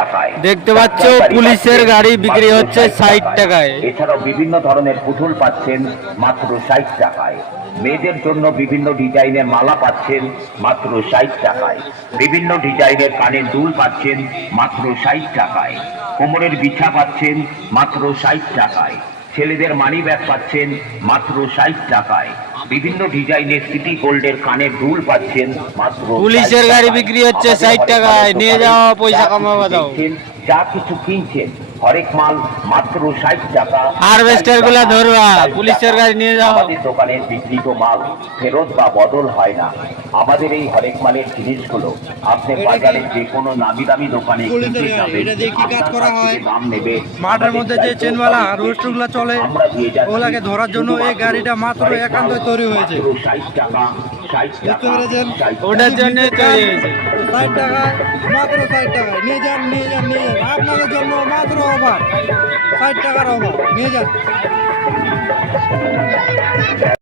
টাকায়। দেখতে পাচ্ছ পুলিশের গাড়ি বিক্রি হচ্ছে 60 টাকায়। এছাড়াও বিভিন্ন ধরনের পুতুল পাচ্ছেন মাত্র 60 টাকায়। মেয়েদের জন্য বিভিন্ন ডিজাইনের মালা পাচ্ছেন মাত্র 60 টাকায়। বিভিন্ন ডিজাইনের কানের দুল পাচ্ছেন মাত্র 60 টাকায়। কোমরের বিছা পাচ্ছেন মাত্র 60 টাকায়। ছেলেদের মানি ব্যাগ পাচ্ছেন মাত্র 60 টাকায়। বিভিন্ন ডিজাইনের সিটি গোল্ডের কানের দুল পাচ্ছেন মাত্র। পুলিশের গাড়ি বিক্রি হচ্ছে 60 টাকায়, নিয়ে যাও, পয়সা কামাবা দাও। যা কিছু কিনছেন হরেক মাল মাত্র 60 টাকা। হারভেস্টার গুলা ধরবা, পুলিশের গাড়ি নিয়ে যাও। আমাদের দোকানের বিক্রিত মাল ফেরত বা বদল হয় না। আমাদের এই হরেক মালের জিনিসগুলো আপনি বাজারে যে কোনো নামি দামি দোকানে কিনতে যাবেন, দাম নেবে। মাঠের মধ্যে যে চেনওয়ালা হারভেস্টারগুলো চলে ওগুলাকে ধরার জন্য এই গাড়িটা মাত্র একান্তই তৈরি হয়েছে। 60 টাকা, 60 বুঝতে টাকা, পেরেছেন? 60 ওটার জন্য তৈরি হয়েছে। 60 টাকায়, মাত্র 60 টাকায় নিয়ে যান, নিয়ে যান, নিয়ে যান। আপনাদের জন্য মাত্র অফার, 60 টাকার অফার, নিয়ে যান।